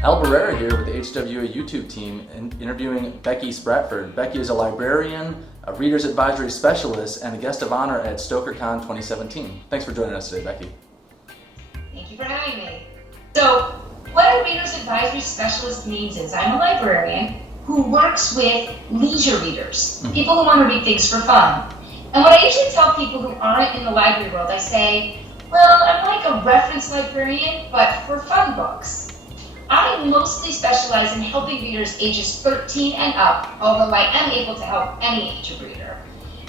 Barrera here with the HWA YouTube team interviewing Becky Spratford. Becky is a librarian, a Reader's Advisory Specialist, and a guest of honor at StokerCon 2017. Thanks for joining us today, Becky. Thank you for having me. So, what a Reader's Advisory Specialist means is I'm a librarian who works with leisure readers, people who want to read things for fun. And what I usually tell people who aren't in the library world, I say, well, I'm like a reference librarian, but for fun books. I mostly specialize in helping readers ages 13 and up, although I am able to help any age of reader.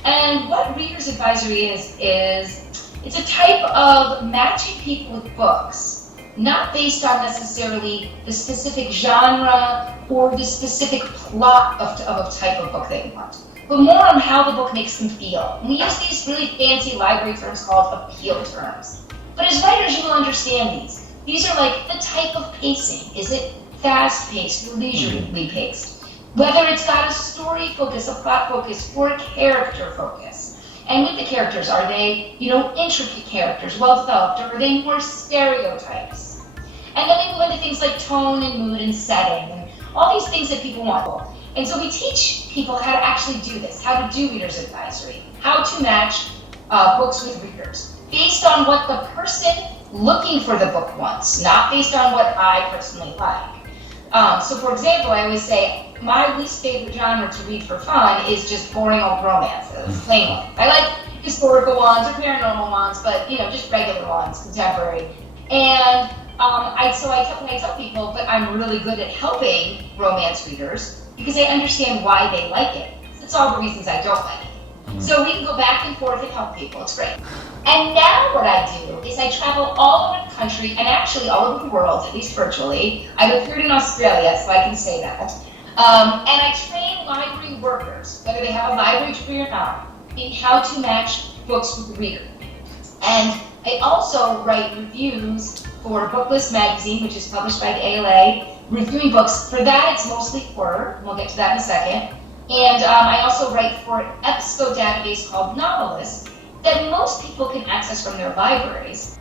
And what Reader's Advisory is it's a type of matching people with books, not based on necessarily the specific genre or the specific plot of a type of book they want, but more on how the book makes them feel. And we use these really fancy library terms called appeal terms. But as writers, you will understand these. These are like the type of pacing. Is it fast-paced or leisurely paced? Whether it's got a story focus, a plot focus, or a character focus. And with the characters, are they, intricate characters, well-developed, or are they more stereotypes? And then we go into things like tone and mood and setting, and all these things that people want. And so we teach people how to actually do this, how to do Reader's Advisory, how to match books with readers, based on what the person looking for the book wants, not based on what I personally like. So for example, I always say, my least favorite genre to read for fun is just boring old romances, plain ones. I like historical ones or paranormal ones, but just regular ones, contemporary. And I tell people, but I'm really good at helping romance readers because I understand why they like it. It's all the reasons I don't like it. So we can go back and forth and help people. It's great. And now what I do is I travel all over the country and actually all over the world, at least virtually. I've appeared in Australia, so I can say that. And I train library workers, whether they have a library degree or not, in how to match books with the reader. And I also write reviews for Booklist magazine, which is published by the ALA, reviewing books. For that, it's mostly horror, and we'll get to that in a second. And I also write for an EBSCO database called Novelist that most people can access from their libraries.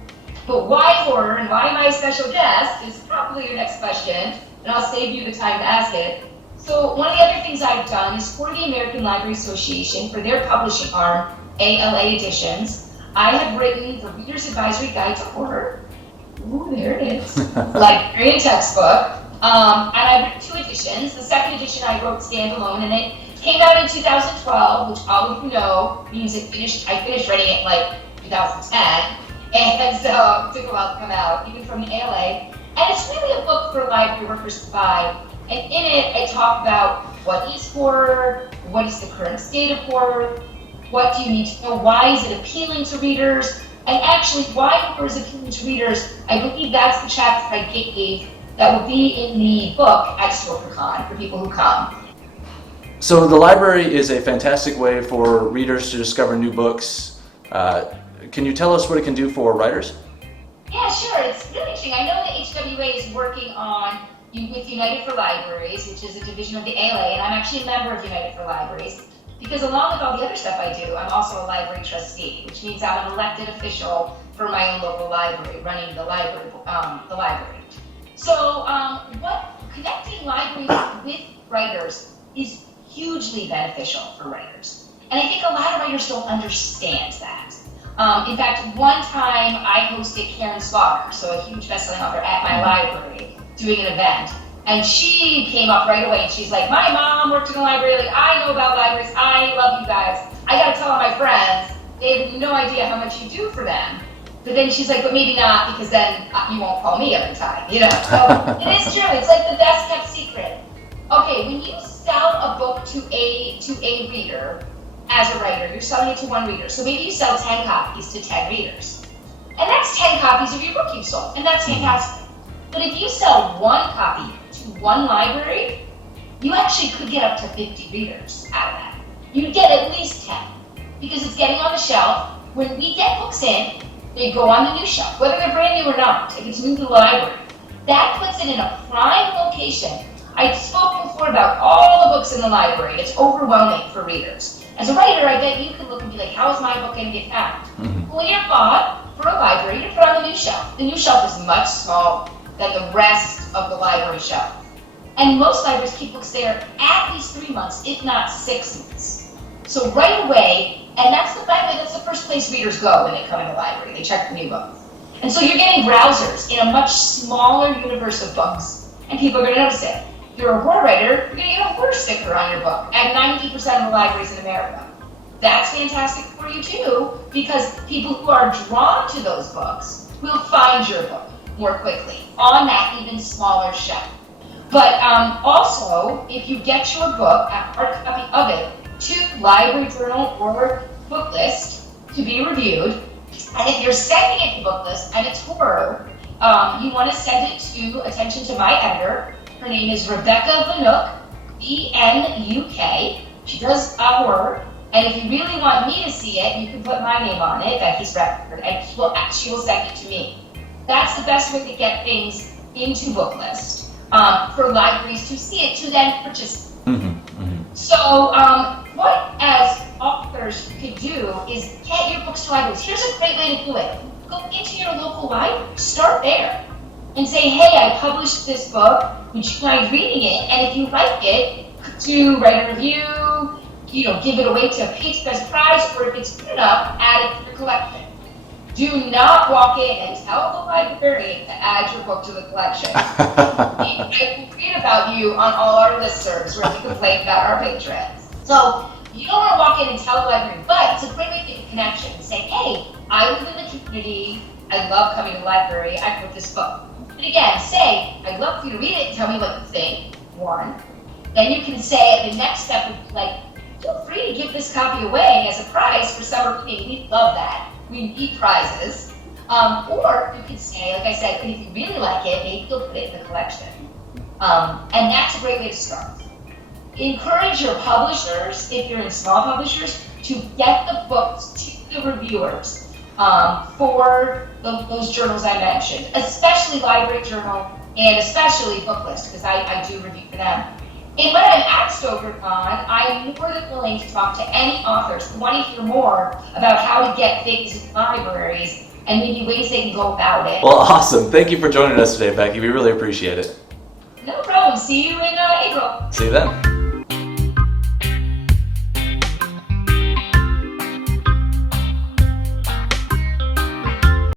But why horror and why my special guest is probably your next question, and I'll save you the time to ask it. So one of the other things I've done is for the American Library Association, for their publishing arm, ALA Editions, I have written the Reader's Advisory Guide to Horror. Ooh, there it is. Librarian textbook. And I've written 2 editions. The second edition I wrote standalone, and it came out in 2012, which all of you know means I finished writing it like 2010, and so it took a while to come out, even from the ALA. And it's really a book for library workers to buy. And in it, I talk about what is horror, what is the current state of horror, what do you need to know, why is it appealing to readers, and actually why horror is appealing to readers. I believe that's the chapter I gave that will be in the book at StokerCon for people who come. So the library is a fantastic way for readers to discover new books. Can you tell us what it can do for writers? Yeah, sure. It's really interesting. I know that HWA is working on with United for Libraries, which is a division of the ALA, and I'm actually a member of United for Libraries, because along with all the other stuff I do, I'm also a library trustee, which means I'm an elected official for my own local library, running the library. So what connecting libraries with writers is hugely beneficial for writers. And I think a lot of writers don't understand that. In fact, one time I hosted Karen Slaughter, so a huge best-selling author, at my library doing an event. And she came up right away and she's like, my mom worked in a library, like I know about libraries, I love you guys. I gotta tell all my friends, they have no idea how much you do for them. But then she's like, but maybe not, because then you won't call me every time, So it is true, it's like the best kept secret. Okay, when you sell a book to a reader, as a writer, you're selling it to one reader. So maybe you sell 10 copies to 10 readers. And that's 10 copies of your book you've sold, and that's fantastic. But if you sell 1 copy to 1 library, you actually could get up to 50 readers out of that. You'd get at least 10, because it's getting on the shelf. When we get books in, they go on the new shelf, whether they're brand new or not, if it's new to the library. That puts it in a prime location. I spoke before about all the books in the library. It's overwhelming for readers. As a writer, I bet you could look and be like, how is my book going to get found? When you're bought for a library, you're put on the new shelf. The new shelf is much smaller. than the rest of the library shelf. And most libraries keep books there at least 3 months, if not 6 months. So right away, and that's the first place readers go when they come in the library. They check the new book. And so you're getting browsers in a much smaller universe of books, and people are going to notice it. If you're a horror writer, you're going to get a horror sticker on your book at 90% of the libraries in America. That's fantastic for you too, because people who are drawn to those books will find your book more quickly on that even smaller shelf. But also, if you get your book, a hard copy of it, to Library Journal or Book List to be reviewed, and if you're sending it to Book List and it's horror, you want to send it to attention to my editor. Her name is Rebecca Vanuk, V-N-U-K. She does horror, and if you really want me to see it, you can put my name on it, Becky Spratford, and she will send it to me. That's the best way to get things into Book List. For libraries to see it, to then purchase. So what as authors you can do is get your books to libraries. Here's a great way to do it. Go into your local library, start there, and say, hey, I published this book, would you mind reading it? And if you like it, to write a review, give it away to a Pete's Best Prize, or if it's good enough, add it to your collection. Do not walk in and tell the librarian to add your book to the collection. I will read about you on all our listservs where you complain about our patrons. So you don't want to walk in and tell the librarian, but it's a great way to make a connection and say, hey, I live in the community, I love coming to the library, I wrote this book. And again, say, I'd love for you to read it and tell me what you think, one. Then you can say, the next step would be like, feel free to give this copy away as a prize for summer reading. We love that. We need prizes. Or you could say, like I said, if you really like it, maybe you'll put it in the collection. And that's a great way to start. Encourage your publishers, if you're in small publishers, to get the books to the reviewers for those journals I mentioned, especially Library Journal and especially Book List, because I do review for them. And when I'm at StokerCon, I'm more than willing to talk to any authors who want to hear more about how to get things in libraries and maybe ways they can go about it. Well, awesome. Thank you for joining us today, Becky. We really appreciate it. No problem. See you in April. See you then.